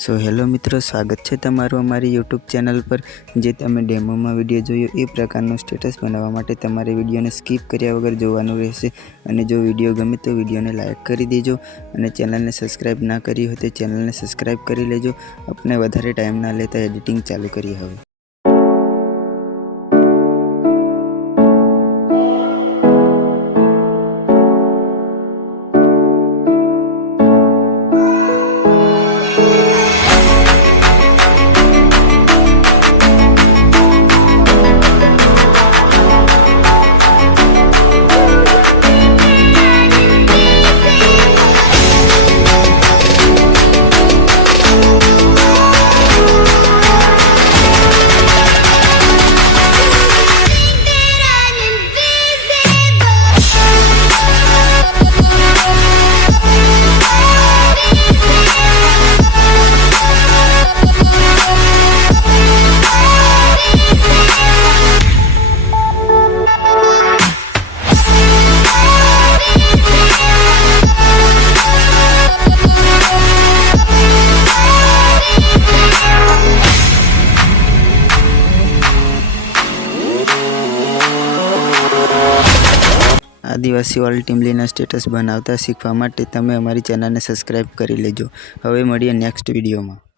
So hello मित्रों, स्वागत है तमारू अमारी यूट्यूब चैनल पर। जे तमे डेमो में विडियो जोयो ए प्रकारनो स्टेटस बनावा माटे तमारे विडियो ने स्कीप कर्या वगर जोवानुं रहेशे। अने जो विडियो गमे तो विडियो ने लाइक करी देजो अने चेनल ने सब्सक्राइब ना करी हो तो चेनल ने सब्सक्राइब करी लेजो। अपने वधारे टाइम ना लेता एडिटिंग चालू करी हवे। आदिवासी वाली टीमलीना स्टेटस बनावता शीखवा माटे तमे अमारी चेनल ने सब्सक्राइब करी लेजो। हवे मळीए नेक्स्ट विडियो में।